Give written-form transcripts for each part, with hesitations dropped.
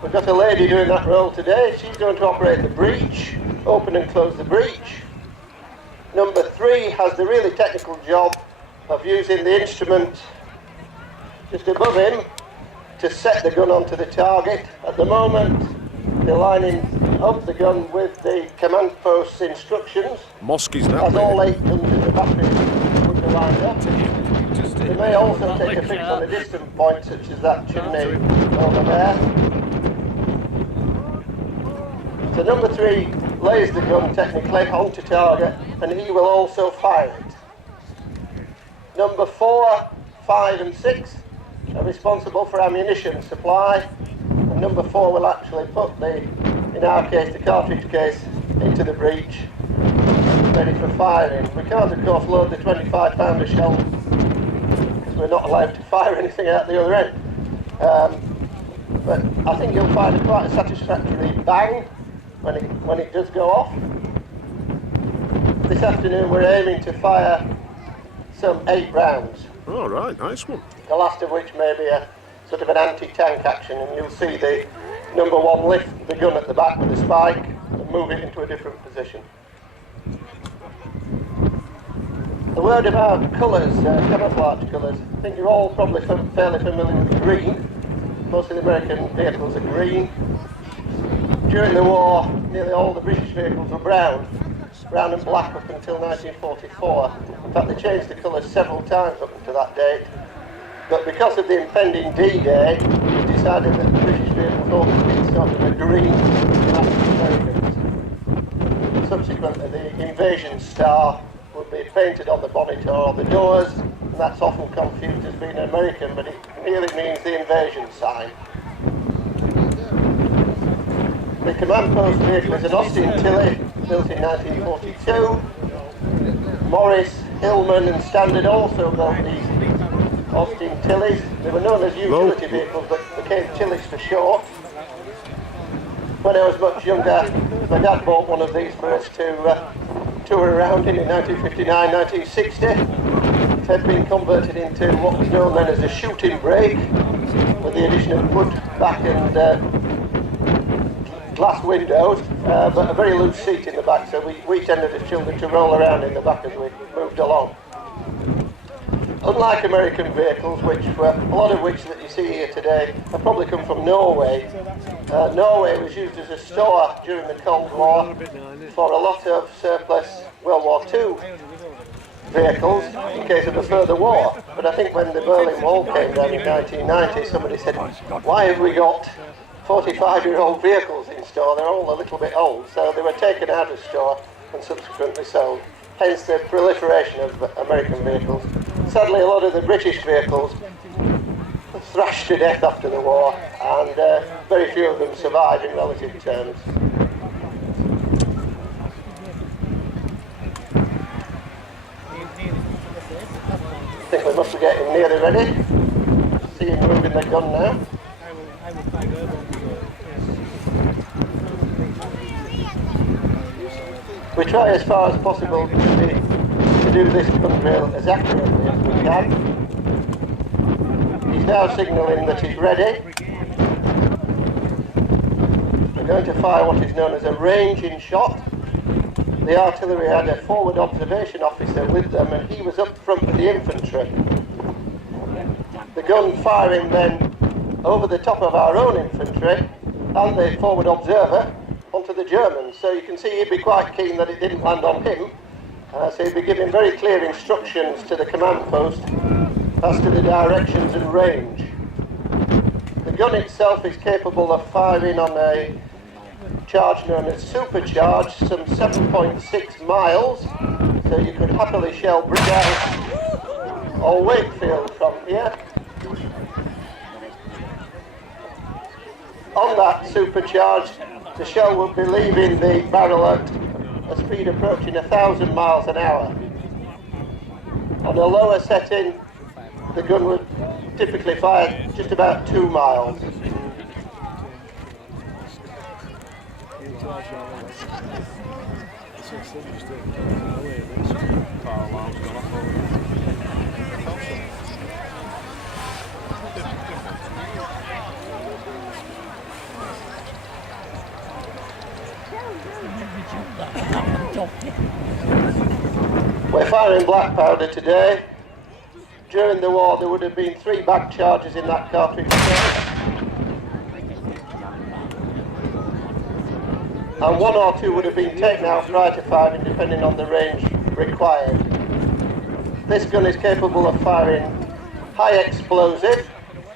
We've got a lady doing that role today. She's going to operate the breech, open and close the breech. Number 3 has the really technical job of using the instrument just above him to set the gun onto the target. At the moment, they're lining up the gun with the command post's instructions. Mosque's now as all 8 guns in the battery would be lined up. They may also take a fix on a distant point, such as that chimney over there. So number 3 lays the gun technically onto target, and he will also fire it. Number 4, 5 and 6 are responsible for ammunition supply, and number 4 will actually put in our case, the cartridge case into the breech, ready for firing. We can't of course load the 25-pounder shell because we're not allowed to fire anything out the other end. But I think you'll find quite a satisfactory bang when it does go off. This afternoon we're aiming to fire some 8 rounds. All right, nice one. The last of which may be a sort of an anti-tank action, and you'll see the number 1 lift the gun at the back with a spike and move it into a different position. A word about colours, camouflage colours. I think you're all probably fairly familiar with green. Most of the American vehicles are green. During the war, nearly all the British vehicles were brown and black up until 1944. In fact, they changed the colours several times up until that date. But because of the impending D-Day, we decided that the British vehicles ought to be sort of a green like the Americans. Subsequently, the invasion star would be painted on the bonnet or on the doors, and that's often confused as being American, but it really means the invasion sign. The command post vehicle is an Austin Tilley, built in 1942. Morris, Hillman and Standard also built these Austin Tilleys. They were known as utility vehicles, but became Tilleys for short. When I was much younger, my dad bought one of these for us to tour around in 1959, 1960. It had been converted into what was known then as a shooting brake, with the addition of wood back and glass windows, but a very loose seat in the back, so we tended as children to roll around in the back as we moved along. Unlike American vehicles, a lot of which that you see here today have probably come from Norway. Norway was used as a store during the Cold War for a lot of surplus World War II vehicles in case of a further war. But I think when the Berlin Wall came down in 1990, somebody said, why have we got 45-year-old vehicles in store? They're all a little bit old. So they were taken out of store and subsequently sold. Hence the proliferation of American vehicles. Sadly, a lot of the British vehicles were thrashed to death after the war, and very few of them survived in relative terms. I think we must be getting nearly ready. See him moving the gun now. We try as far as possible to do this gun drill as accurately as we can. He's now signalling that he's ready. We're going to fire what is known as a ranging shot. The artillery had a forward observation officer with them, and he was up front with the infantry. The gun firing then over the top of our own infantry and the forward observer onto the Germans. So you can see he'd be quite keen that it didn't land on him. So he'd be giving very clear instructions to the command post as to the directions and range. The gun itself is capable of firing on a charge known as supercharge, some 7.6 miles. So you could happily shell Brighouse or Wakefield from here. On that supercharge, the shell will be leaving the barrel at a speed approaching 1,000 miles an hour. On a lower setting, the gun would typically fire just about 2 miles. We're firing black powder today. During the war there would have been 3 bag charges in that cartridge case. And 1 or 2 would have been taken out prior to firing depending on the range required. This gun is capable of firing high explosive.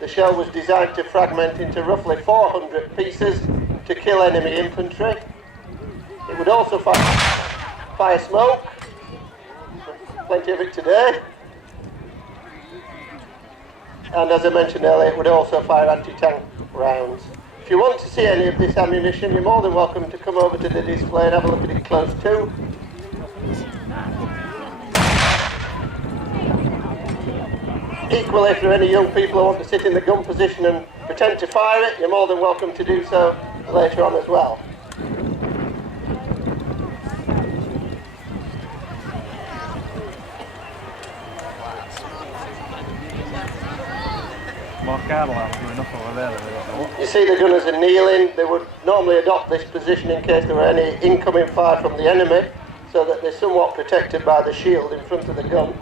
The shell was designed to fragment into roughly 400 pieces to kill enemy infantry. It would also fire smoke, plenty of it today. And as I mentioned earlier, it would also fire anti-tank rounds. If you want to see any of this ammunition, you're more than welcome to come over to the display and have a look at it close too. Equally, if there are any young people who want to sit in the gun position and pretend to fire it, you're more than welcome to do so later on as well. You see the gunners are kneeling. They would normally adopt this position in case there were any incoming fire from the enemy, so that they're somewhat protected by the shield in front of the gun.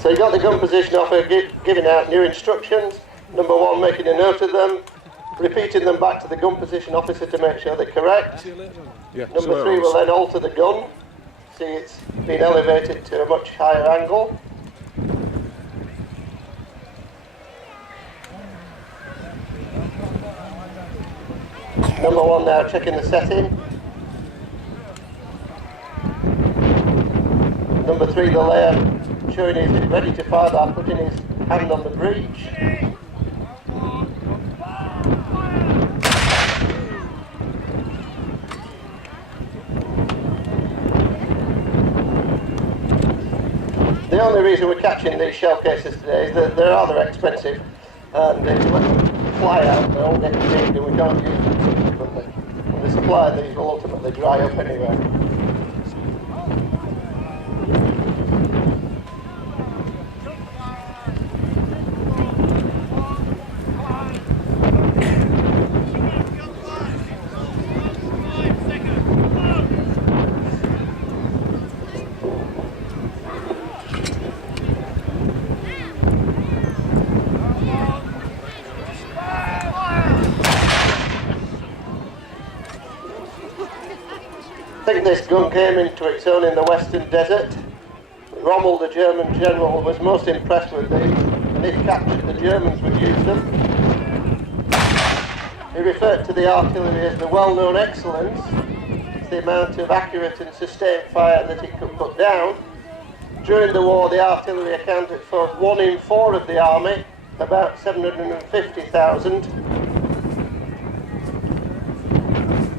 So you got the gun position officer giving out new instructions. Number 1, making a note of them, repeating them back to the gun position officer to make sure they're correct. Number 3 will then alter the gun. See, it's been elevated to a much higher angle. Number 1 now checking the setting. Number 3, the layer showing he's ready to fire by putting his hand on the breech. The only reason we're catching these shell cases today is that they're rather expensive, and if we let them fly out, they all get cleaned and we can't use them subsequently. And the supply of these will ultimately dry up anyway. I think this gun came into its own in the Western Desert. Rommel, the German general, was most impressed with these, and if captured, the Germans would use them. He referred to the artillery as the well-known excellence. It's the amount of accurate and sustained fire that it could put down. During the war, the artillery accounted for 1 in 4 of the army, about 750,000.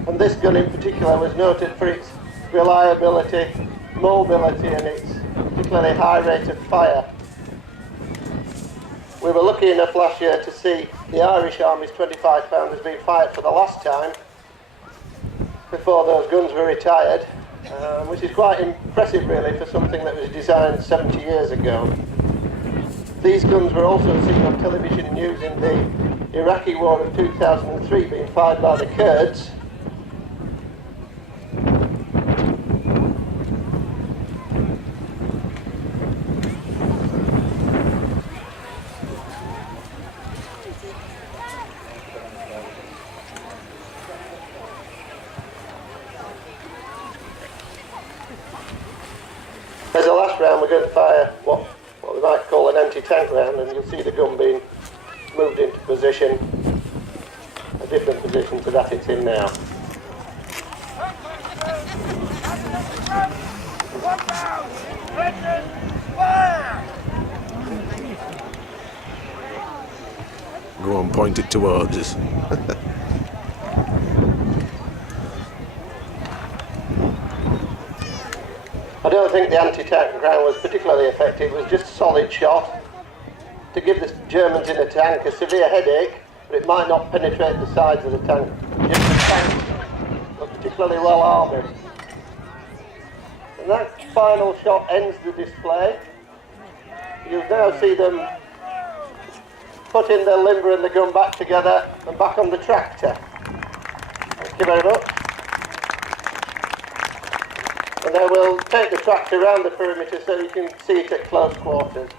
And this gun in particular was noted for its reliability, mobility and its particularly high rate of fire. We were lucky enough last year to see the Irish Army's 25 pounders being fired for the last time before those guns were retired, which is quite impressive really for something that was designed 70 years ago. These guns were also seen on television news in the Iraqi war of 2003 being fired by the Kurds. As the last round, we're going to fire what we might call an anti-tank round, and you'll see the gun being moved into position, a different position to that it's in now. Go on, point it towards us. I don't think the anti-tank ground was particularly effective. It was just a solid shot to give the Germans in a tank a severe headache, but it might not penetrate the sides of the tank. Just the tank was particularly well armoured. And that final shot ends the display. You'll now see them putting their limber and the gun back together and back on the tractor. Thank you very much. And I will take the tractor around the perimeter so you can see it at close quarters.